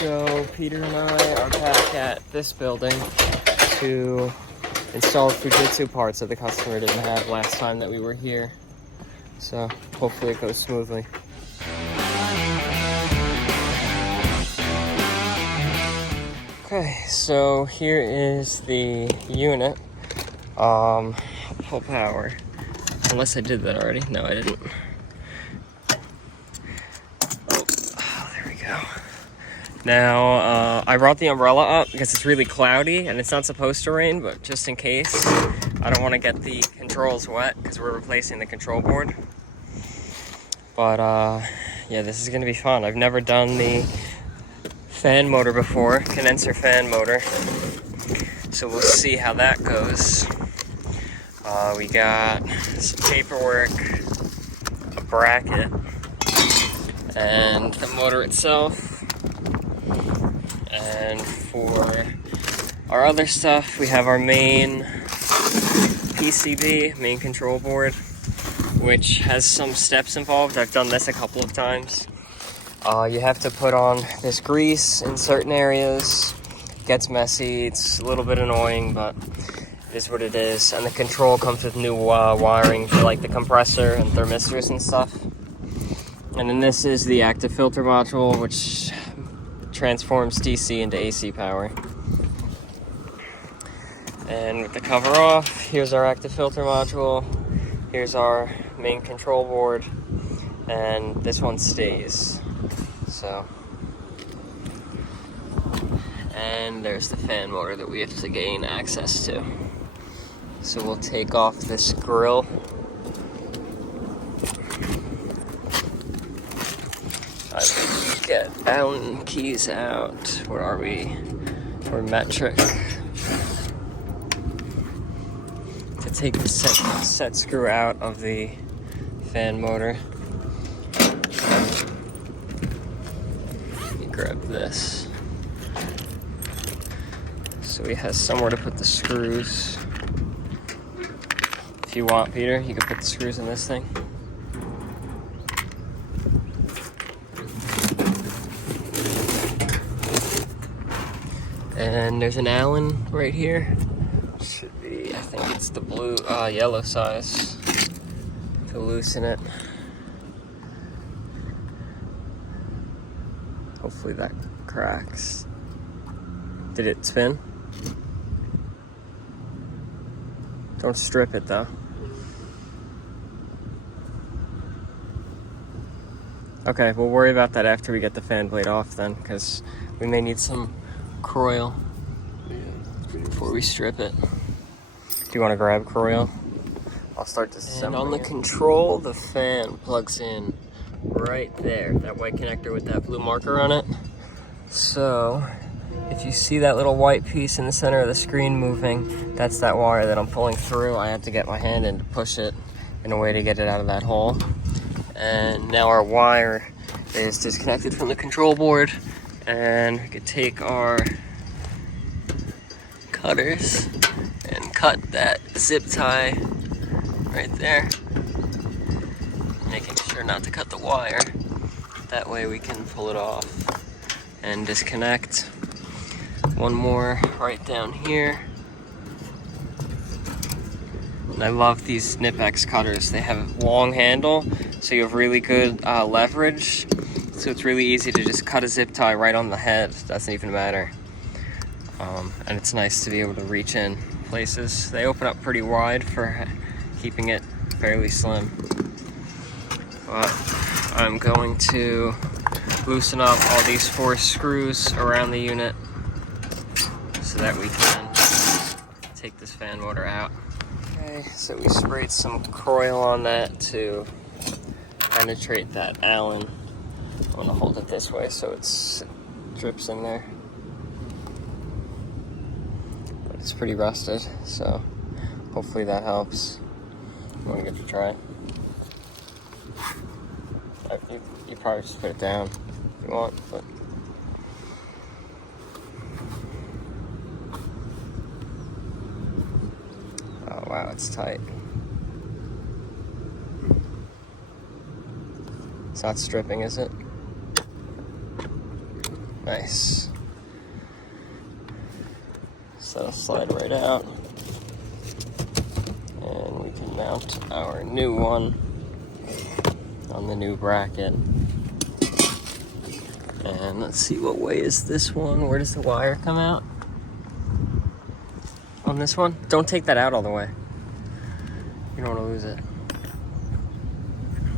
So Peter and I are back at this building to install Fujitsu parts that the customer didn't have last time that we were here. So hopefully it goes smoothly. Okay, so here is the unit. Full power. Unless I did that already. No, I didn't. Oh, there we go. Now, I brought the umbrella up because it's really cloudy and it's not supposed to rain, but just in case, I don't want to get the controls wet because we're replacing the control board. But, yeah, this is going to be fun. I've never done the fan motor before, condenser fan motor. So we'll see how that goes. We got some paperwork, a bracket, and the motor itself. And for our other stuff, we have our main PCB, main control board, which has some steps involved. I've done this a couple of times. You have to put on this grease in certain areas. It gets messy, it's a little bit annoying, but it is what it is. And the control comes with new wiring for like the compressor and thermistors and stuff. And then this is the active filter module, which transforms DC into AC power. And with the cover off, here's our active filter module. Here's our main control board. And this one stays. So, and there's the fan motor that we have to gain access to. So we'll take off this grill. I will get Allen keys out. Where are we? We're metric. To take the set screw out of the fan motor. Grab this. So he has somewhere to put the screws. If you want, Peter, you can put the screws in this thing. And there's an Allen right here. Should be, I think it's the blue, yellow size to loosen it. Hopefully that cracks. Did it spin? Don't strip it though. Okay, we'll worry about that after we get the fan blade off then, because we may need some Croil before we strip it. Do you want to grab Croil? I'll start disassembling. And on the control, the fan plugs in right there, that white connector with that blue marker on it. So if you see that little white piece in the center of the screen moving, that's that wire that I'm pulling through. I have to get my hand in to push it in a way to get it out of that hole. And now our wire is disconnected from the control board, and we could take our cutters and cut that zip tie right there, making sure not to cut the wire. That way we can pull it off and disconnect. One more right down here. And I love these Nipex cutters. They have a long handle, so you have really good leverage. So it's really easy to just cut a zip tie right on the head. Doesn't even matter. And it's nice to be able to reach in places. They open up pretty wide for keeping it fairly slim. But I'm going to loosen up all these 4 screws around the unit so that we can take this fan motor out. Okay, so we sprayed some Croil on that to penetrate that Allen. I want to hold it this way so it drips in there. But it's pretty rusted, so hopefully that helps. You want to give it a try? You probably just put it down if you want, but oh wow, it's tight. It's not stripping, is it? Nice. So that'll slide right out. And we can mount our new one on the new bracket. And let's see, what way is this one? Where does the wire come out? On this one? Don't take that out all the way. You don't want to lose it.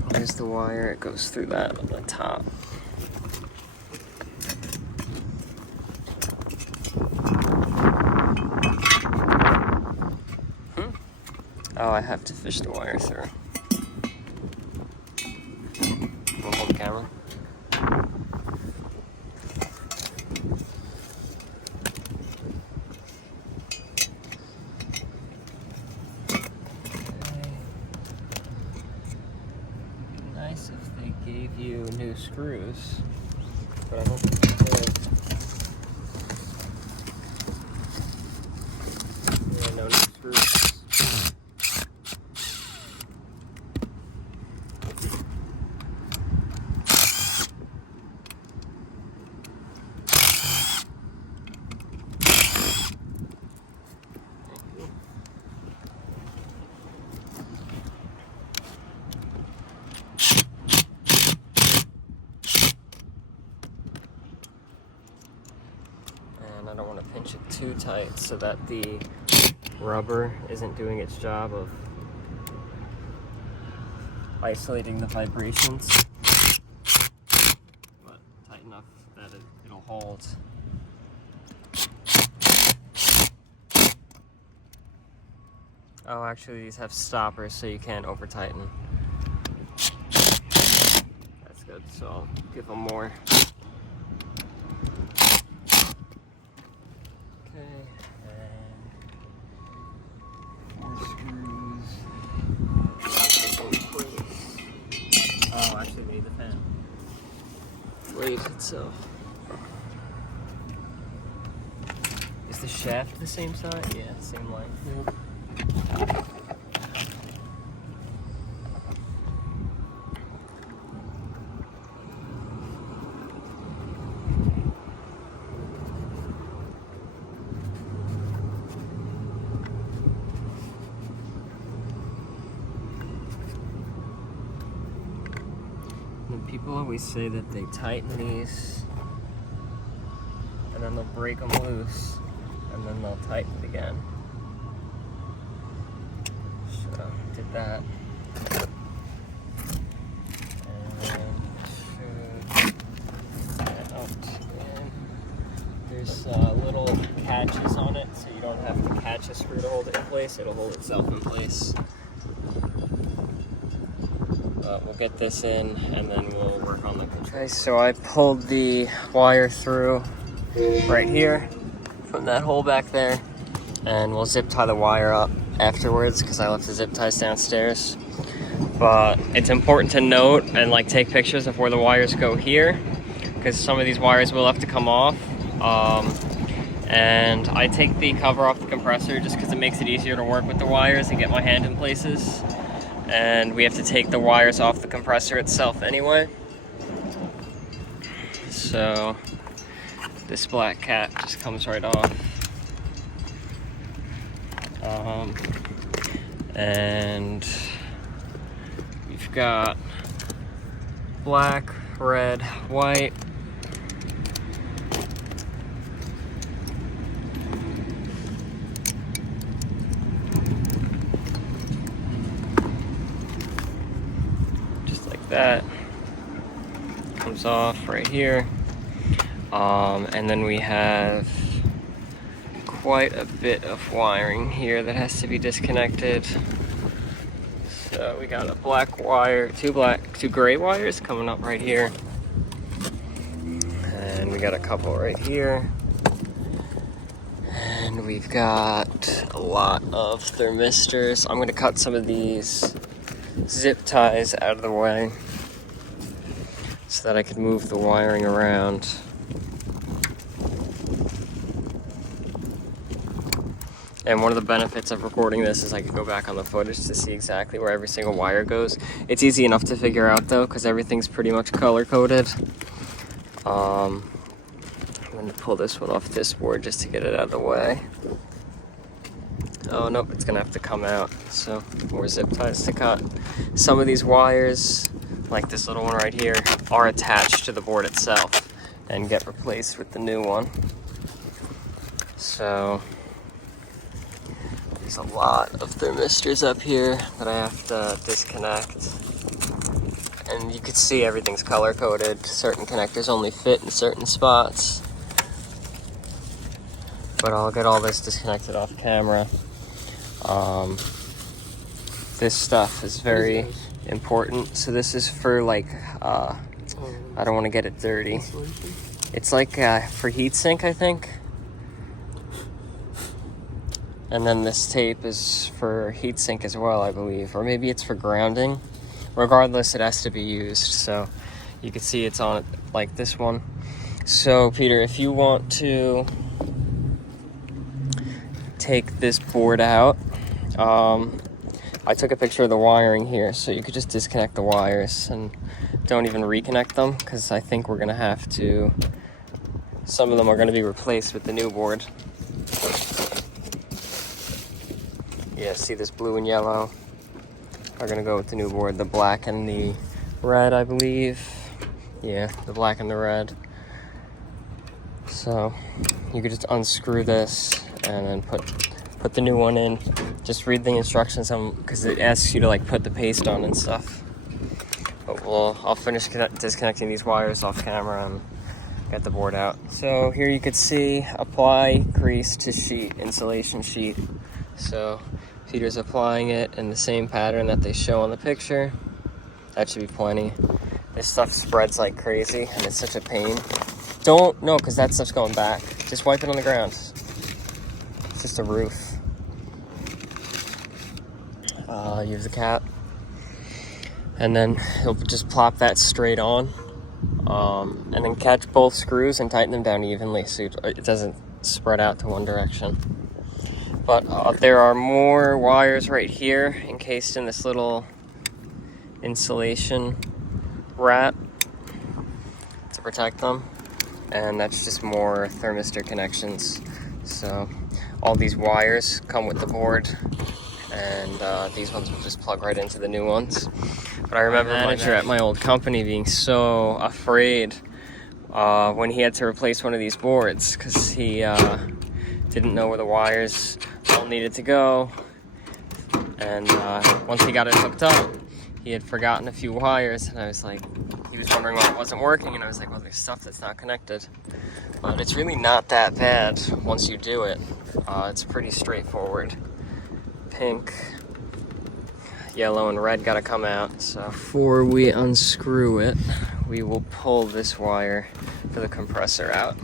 There's the wire, it goes through that on the top. Oh, I have to fish the wire through. Wanna hold the camera? Nice if they gave you new screws, but I don't think they did. Yeah, no new screws. I don't want to pinch it too tight so that the rubber isn't doing its job of isolating the vibrations, but tight enough that it'll hold. Oh, actually these have stoppers so you can't over tighten. That's good, so I'll give them more. Okay, and 4 screws. Oh, actually we need the fan. Blade itself. Is the shaft the same size? Yeah, same length. Yep. People always say that they tighten these and then they'll break them loose and then they'll tighten it again. So did that. And should get out. And there's little catches on it, so you don't have to catch a screw to hold it in place. It'll hold itself in place. We'll get this in and then we'll work on the control. Okay, so I pulled the wire through right here from that hole back there, and we'll zip tie the wire up afterwards because I left the zip ties downstairs. But it's important to note and like take pictures of where the wires go here, because some of these wires will have to come off. And I take the cover off the compressor just because it makes it easier to work with the wires and get my hand in places. And we have to take the wires off the compressor itself anyway. So this black cap just comes right off. And we've got black, red, white. That comes off right here, and then we have quite a bit of wiring here that has to be disconnected. So we got a black wire, two gray wires coming up right here, and we got a couple right here, and we've got a lot of thermistors. I'm going to cut some of these zip ties out of the way so that I can move the wiring around. And one of the benefits of recording this is I can go back on the footage to see exactly where every single wire goes. It's easy enough to figure out though, because everything's pretty much color coded. I'm going to pull this one off this board just to get it out of the way. Oh, nope, it's going to have to come out. So, more zip ties to cut. Some of these wires, like this little one right here, are attached to the board itself and get replaced with the new one. So, there's a lot of thermistors up here that I have to disconnect. And you can see everything's color coded. Certain connectors only fit in certain spots. But I'll get all this disconnected off camera. This stuff is very important. So this is for like, I don't want to get it dirty. It's like for heatsink, I think. And then this tape is for heatsink as well, I believe. Or maybe it's for grounding. Regardless, it has to be used. So you can see it's on it like this one. So Peter, if you want to take this board out, I took a picture of the wiring here, so you could just disconnect the wires and don't even reconnect them, because I think we're gonna have to, some of them are gonna be replaced with the new board. Yeah, see this blue and yellow are gonna go with the new board. The black and the red, I believe. Yeah, the black and the red. So you could just unscrew this and then put the new one in. Just read the instructions because it asks you to like put the paste on and stuff. But I'll finish disconnecting these wires off camera and get the board out. So here you could see apply grease to sheet, insulation sheet. So Peter's applying it in the same pattern that they show on the picture. That should be plenty. This stuff spreads like crazy and it's such a pain. No, because that stuff's going back. Just wipe it on the ground. It's just a roof. Use a cap. And then he'll just plop that straight on. And then catch both screws and tighten them down evenly so it doesn't spread out to one direction. But there are more wires right here encased in this little insulation wrap to protect them. And that's just more thermistor connections. So all these wires come with the board, and these ones will just plug right into the new ones. But I remember my manager at my old company being so afraid when he had to replace one of these boards, because he didn't know where the wires all needed to go. And once he got it hooked up, he had forgotten a few wires, and I was like, he was wondering why it wasn't working, and I was like, well, there's stuff that's not connected. But it's really not that bad once you do it. It's pretty straightforward. Pink, yellow, and red gotta come out. So before we unscrew it, we will pull this wire for the compressor out.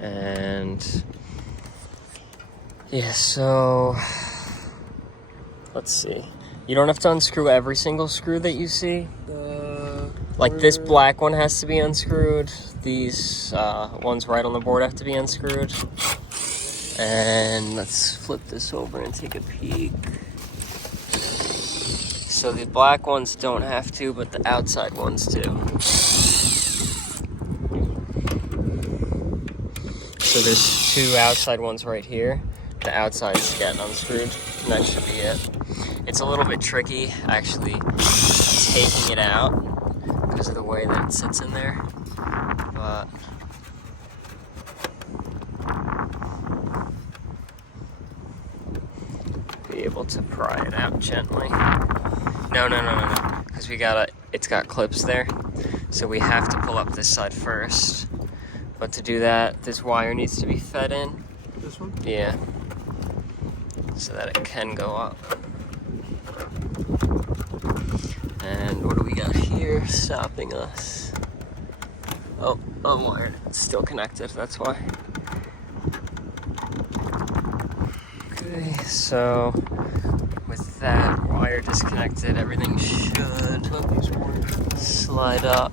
And yeah, so let's see. You don't have to unscrew every single screw that you see. Like this black one has to be unscrewed. These ones right on the board have to be unscrewed. And let's flip this over and take a peek. So the black ones don't have to, but the outside ones do. So there's two outside ones right here. The outside's getting unscrewed, and that should be it. It's a little bit tricky actually taking it out because of the way that it sits in there, but be able to pry it out gently. No, because it's got clips there, so we have to pull up this side first. But to do that, this wire needs to be fed in. This one? Yeah. So that it can go up. And what do we got here stopping us? Oh, unwired. It's still connected, that's why. Okay, so with that wire disconnected, everything should slide up.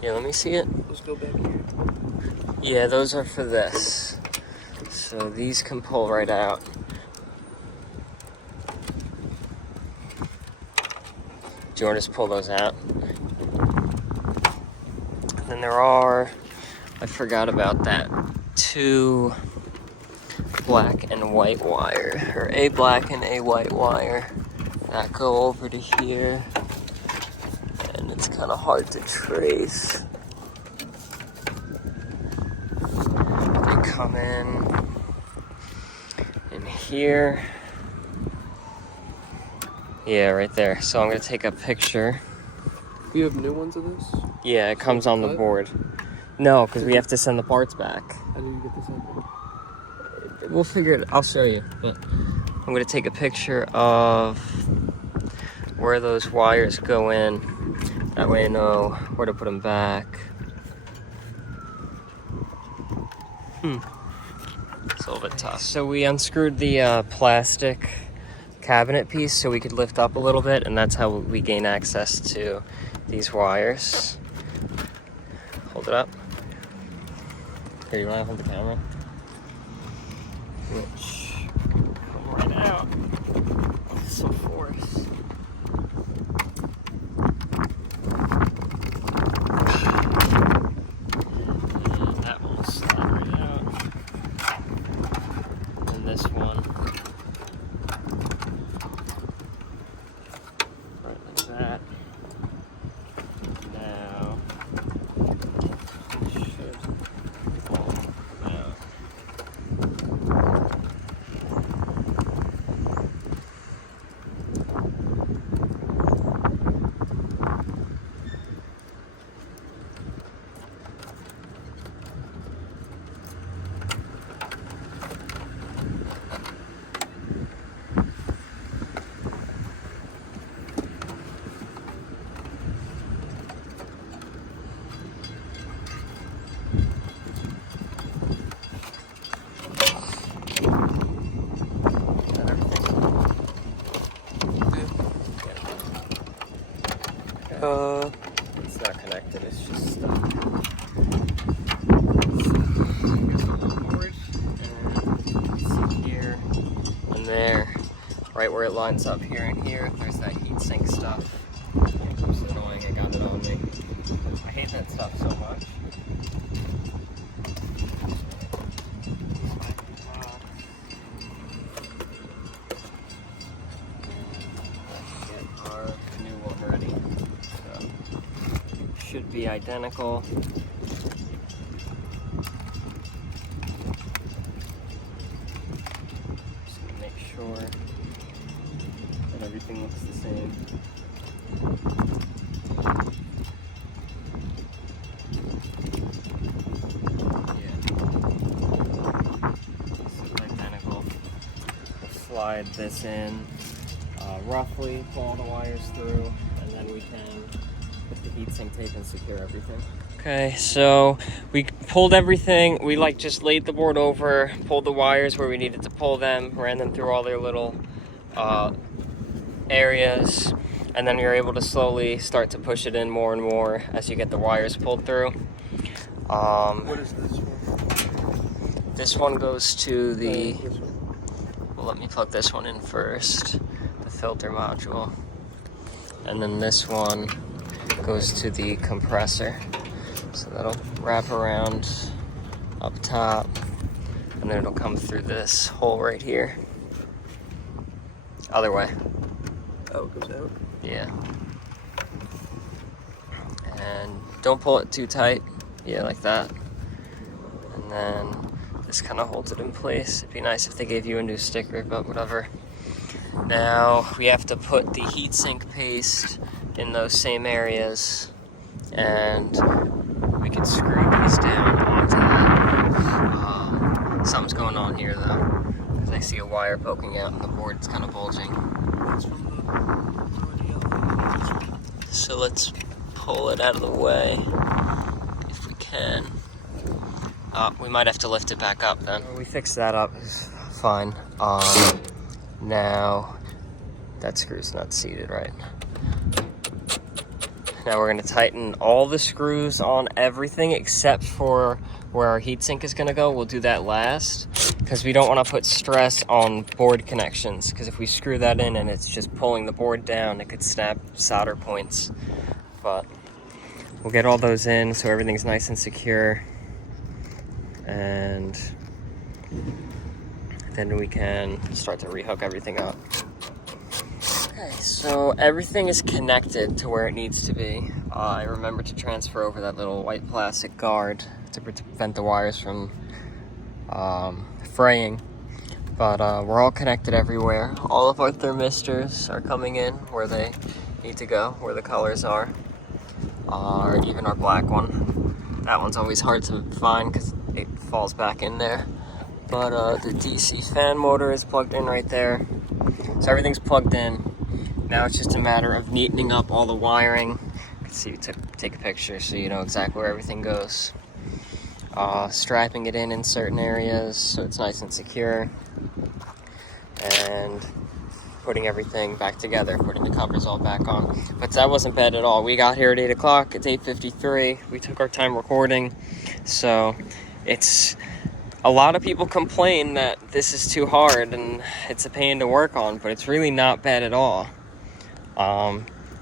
Yeah, let me see it. Let's go back here. Yeah, those are for this. So these can pull right out. Do you want to just pull those out? And then there are, I forgot about that, 2 black and white wire, or a black and a white wire that go over to here, and it's kind of hard to trace. They come in here. Yeah, right there. So I'm gonna take a picture. Do you have new ones of this? Yeah, it comes on the board. No, because we have to send the parts back. How do you get this in? We'll figure it. I'll show you. But I'm gonna take a picture of where those wires go in. That way I know where to put them back. It's a little bit tough. So we unscrewed the plastic cabinet piece so we could lift up a little bit, and that's how we gain access to these wires. Hold it up. Here, you want to hold the camera? Which come right out. Some force. And that will slide right out. And this one. Right like that. Now it should fall out. It's not connected, it's just stuck. Here's the whole board, and see here and there, right where it lines up here and here, there's that heatsink stuff. It's annoying, I got it on me. I hate that stuff so much. Should be identical. Just gonna make sure that everything looks the same. Yeah. This is identical. We'll slide this in roughly, pull all the wires through, and then we can put the heatsink tape and secure everything. Okay, so we pulled everything. We just laid the board over, pulled the wires where we needed to pull them, ran them through all their little areas, and then you're able to slowly start to push it in more and more as you get the wires pulled through. What is this one? This one goes to the, well, let me plug this one in first, the filter module. And then this one goes to the compressor. So that'll wrap around up top, and then it'll come through this hole right here. Other way. Oh, it goes out? Yeah. And don't pull it too tight. Yeah, like that. And then this kind of holds it in place. It'd be nice if they gave you a new sticker, but whatever. Now we have to put the heatsink paste in those same areas, and we can screw these down onto that. Something's going on here though, because I see a wire poking out and the board's kind of bulging. So let's pull it out of the way if we can. We might have to lift it back up then. We fixed that up, it's fine. Now that screw's not seated right. Now we're going to tighten all the screws on everything except for where our heatsink is going to go. We'll do that last, because we don't want to put stress on board connections, because if we screw that in and it's just pulling the board down, it could snap solder points. But we'll get all those in so everything's nice and secure, and then we can start to rehook everything up. Okay, so everything is connected to where it needs to be. I remember to transfer over that little white plastic guard to prevent the wires from fraying. But we're all connected everywhere. All of our thermistors are coming in where they need to go, where the colors are. Or even our black one. That one's always hard to find because it falls back in there. But the DC fan motor is plugged in right there. So everything's plugged in. Now it's just a matter of neatening up all the wiring. You can see, take a picture so you know exactly where everything goes. Strapping it in certain areas so it's nice and secure. And putting everything back together, putting the covers all back on. But that wasn't bad at all. We got here at 8 o'clock, it's 8:53. We took our time recording. So it's, a lot of people complain that this is too hard and it's a pain to work on, but it's really not bad at all.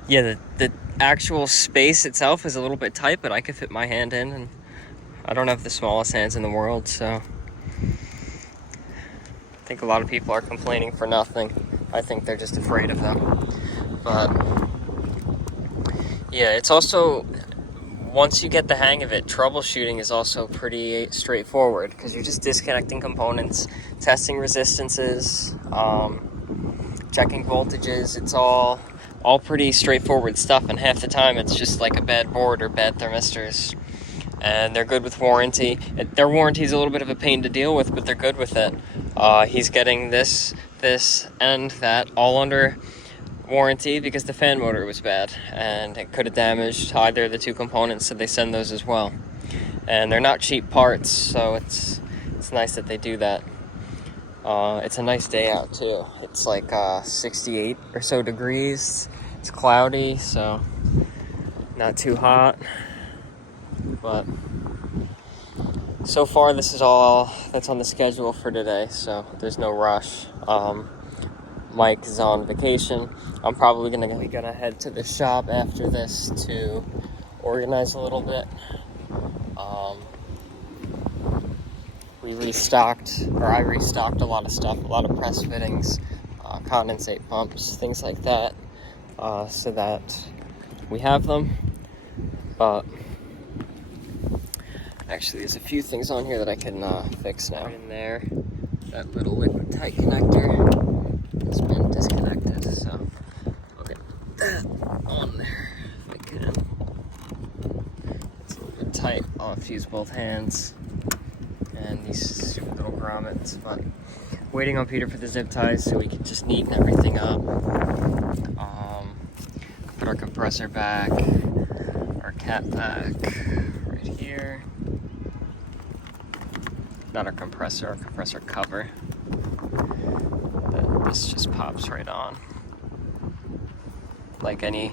Yeah, the actual space itself is a little bit tight, but I could fit my hand in, and I don't have the smallest hands in the world, so I think a lot of people are complaining for nothing. I think they're just afraid of them. But yeah, it's also, once you get the hang of it, troubleshooting is also pretty straightforward, because you're just disconnecting components, testing resistances, checking voltages. It's all pretty straightforward stuff, and half the time it's just like a bad board or bad thermistors. And they're good with warranty. Their warranty is a little bit of a pain to deal with, but they're good with it. He's getting this, and that all under warranty because the fan motor was bad and it could have damaged either of the two components, so they send those as well. And they're not cheap parts, so it's nice that they do that. It's a nice day out too. It's like 68 or so degrees. It's cloudy, so not too hot. But so far this is all that's on the schedule for today, so there's no rush. Mike is on vacation. I'm probably gonna head to the shop after this to organize a little bit. I restocked a lot of stuff, a lot of press fittings, condensate pumps, things like that, so that we have them. But actually, there's a few things on here that I can fix now. In there, that little liquid tight connector has been disconnected, so I'll get that on there if I can. It's a little bit tight. I'll have to use both hands and these stupid little grommets. But waiting on Peter for the zip ties so we can just neaten everything up. Put our compressor back, our cap back right here. Not our compressor cover. This just pops right on, like any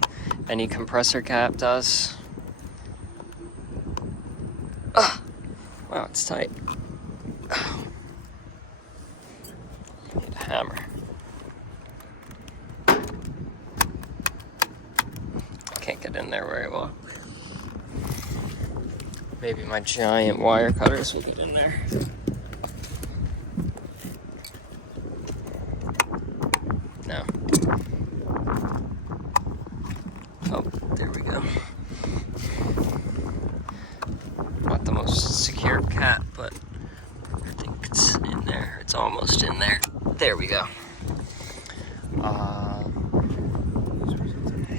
compressor cap does. Wow, it's tight. Need a hammer. I can't get in there very well. Maybe my giant wire cutters will get in there. No. Oh, there we go. Not the most secure cap, but I think it's in there. It's almost in there. There we go.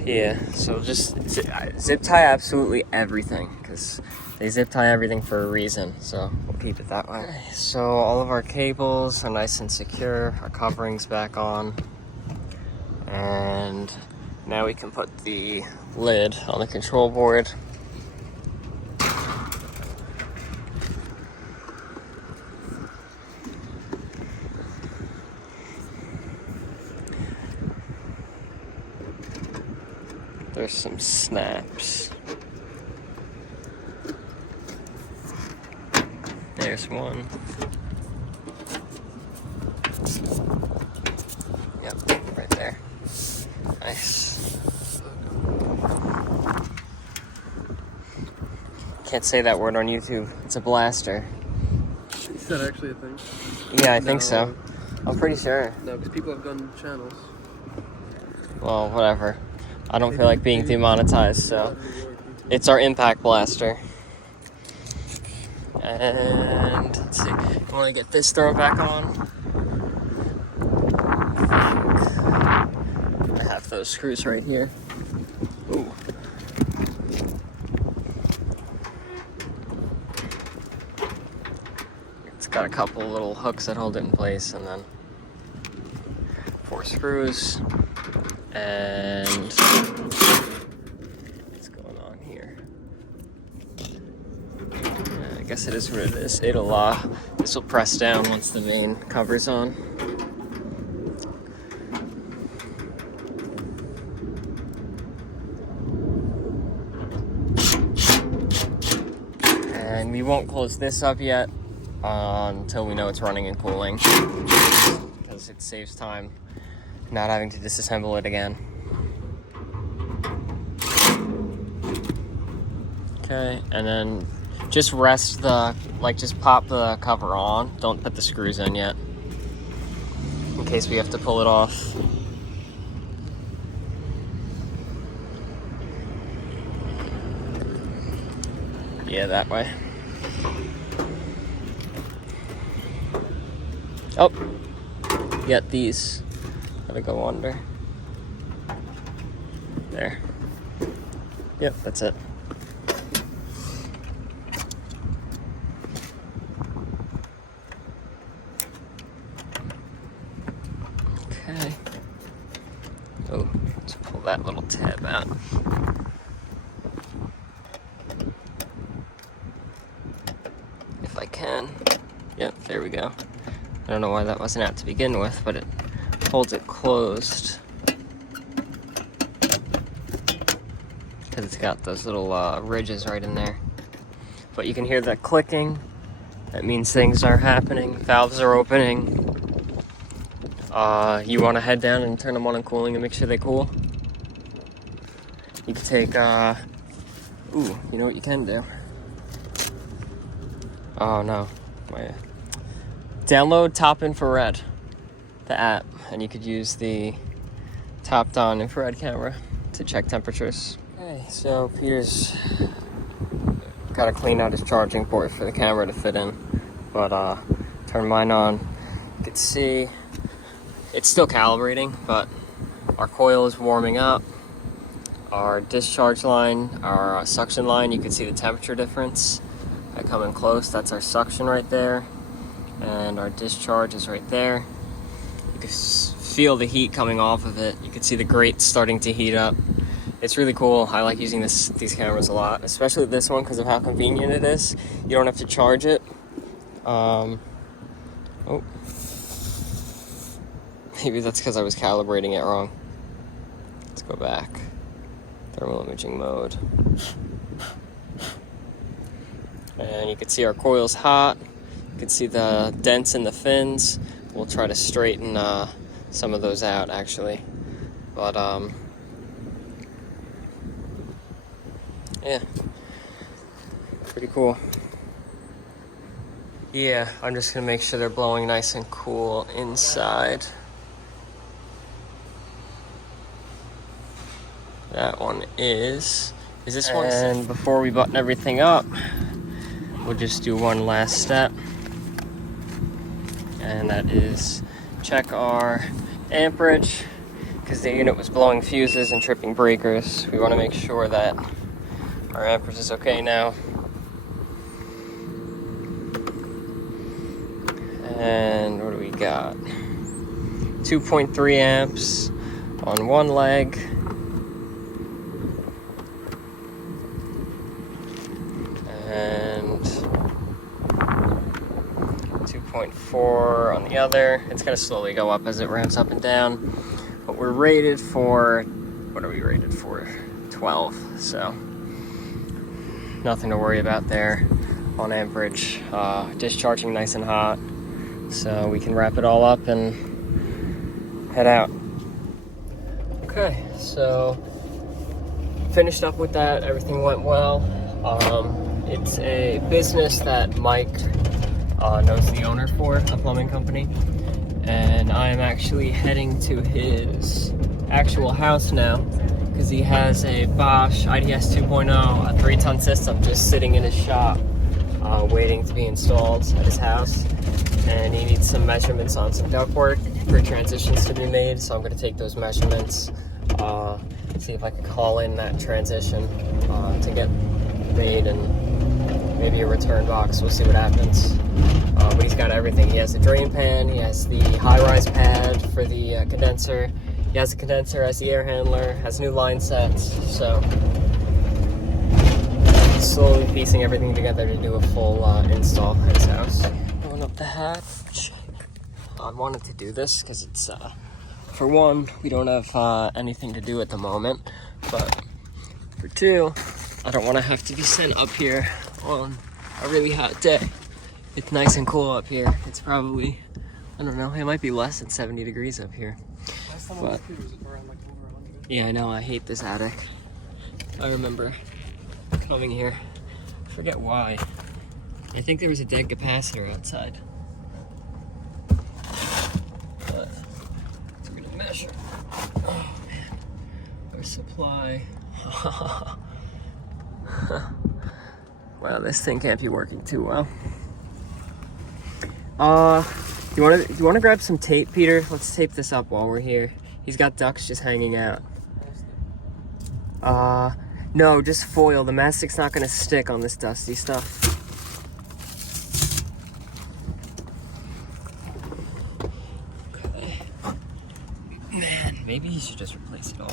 Yeah, so just zip tie absolutely everything, because they zip tie everything for a reason, so we'll keep it that way. Okay, so all of our cables are nice and secure, our covering's back on, and now we can put the lid on the control board. There's some snaps. There's one. Can't say that word on YouTube. It's a blaster. Is that actually a thing? Yeah, I think so. I'm pretty sure. No, because people have done channels. Well, whatever. I don't feel like being demonetized, so it's our impact blaster. And let's see. I want to get this thrown back on. I have those screws right here. Ooh. It's got a couple little hooks that hold it in place, and then 4 screws. And what's going on here? I guess it is what it is. This will press down once the main cover's on. And we won't close this up yet until we know it's running and cooling, because it saves time not having to disassemble it again. Okay, and then just rest just pop the cover on. Don't put the screws in yet, in case we have to pull it off. Yeah, that way. Oh, get these. Gotta go under. There. Yep, that's it. Okay. Oh, let's pull that little tab out. If I can. Yep, there we go. I don't know why that wasn't out to begin with, but it holds it closed. Because it's got those little ridges right in there. But you can hear that clicking. That means things are happening. Valves are opening. You want to head down and turn them on and cooling and make sure they cool. You can take, ooh, you know what you can do? Oh no, download Top Infrared, the app, and you could use the topped on infrared camera to check temperatures. Okay, so Peter's got to clean out his charging port for the camera to fit in, but turn mine on. You can see it's still calibrating, but our coil is warming up. Our discharge line, our suction line, you can see the temperature difference. I come in close, that's our suction right there, and our discharge is right there. You can feel the heat coming off of it. You can see the grate starting to heat up. It's really cool. I like using these cameras a lot, especially this one because of how convenient it is. You don't have to charge it. Oh, maybe that's because I was calibrating it wrong. Let's go back. Thermal imaging mode. And you can see our coil's hot. You can see the dents in the fins. We'll try to straighten some of those out actually. But yeah, pretty cool. Yeah, I'm just gonna make sure they're blowing nice and cool inside. That one is this one? And before we button everything up, we'll just do one last step, and that is check our amperage, because the unit was blowing fuses and tripping breakers. We want to make sure that our amperage is okay now. And what do we got? 2.3 amps on one leg. And 2.4 on the other. It's going to slowly go up as it ramps up and down. But we're rated for, what are we rated for? 12. So nothing to worry about there on amperage. Discharging nice and hot. So we can wrap it all up and head out. Okay, so finished up with that. Everything went well. It's a business that Mike knows the owner for, a plumbing company. And I'm actually heading to his actual house now because he has a Bosch IDS 2.0, a 3-ton system just sitting in his shop waiting to be installed at his house. And he needs some measurements on some ductwork for transitions to be made. So I'm going to take those measurements, see if I can call in that transition to get made, and maybe a return box. We'll see what happens. But he's got everything. He has the drain pan, he has the high-rise pad for the condenser, he has the condenser, has the air handler, has new line sets. So he's slowly piecing everything together to do a full install at his house. Going up the hatch. I wanted to do this because it's, for one, we don't have anything to do at the moment, but for two, I don't want to have to be sent up here on a really hot day. It's nice and cool up here. It's probably, I don't know, it might be less than 70 degrees up here. Last time I was here, was it around like over 100? Yeah, I know, I hate this attic. I remember coming here, I forget why. I think there was a dead capacitor outside. But, we're gonna measure. Oh man, our supply. Wow, this thing can't be working too well. Do you want to grab some tape, Peter? Let's tape this up while we're here. He's got ducks just hanging out. No, just foil. The mastic's not gonna stick on this dusty stuff. Okay. Man, maybe he should just replace it all.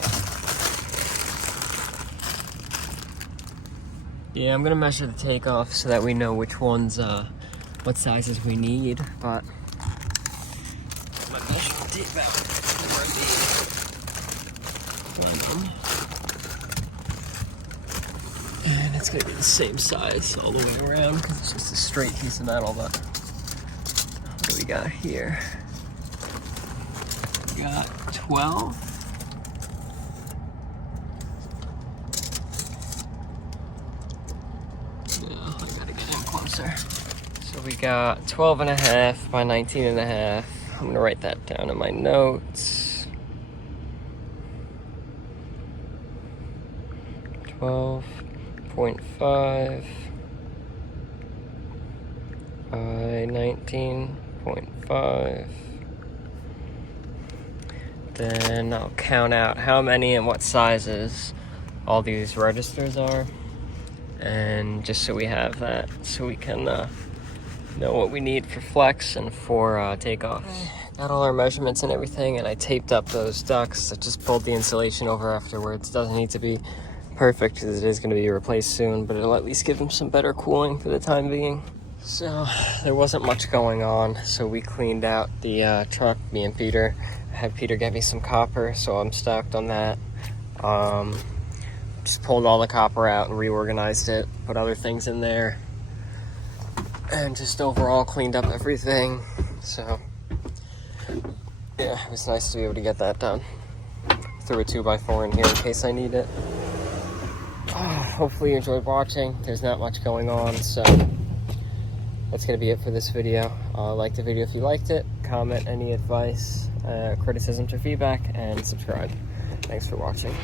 Yeah, I'm gonna measure the takeoff so that we know which ones, what sizes we need, but my measuring tape out for the Venmo. And it's gonna be the same size all the way around because it's just a straight piece of metal, but what do we got here? We got 12. So we got 12.5 by 19.5. I'm gonna write that down in my notes. 12.5 by 19.5. Then I'll count out how many and what sizes all these registers are. And just so we have that, so we can know what we need for flex and for takeoffs. Got all our measurements and everything, and I taped up those ducts. I just pulled the insulation over afterwards. Doesn't need to be perfect because it is going to be replaced soon, but it'll at least give them some better cooling for the time being. So there wasn't much going on, so we cleaned out the truck, me and Peter. I had Peter get me some copper, so I'm stoked on that. Just pulled all the copper out and reorganized it, put other things in there, and just overall cleaned up everything. So yeah, it was nice to be able to get that done. Threw a 2x4 in here in case I need it. Hopefully you enjoyed watching. There's not much going on, so that's gonna be it for this video. Like the video if you liked it, comment any advice, criticisms or feedback, and subscribe. Thanks for watching.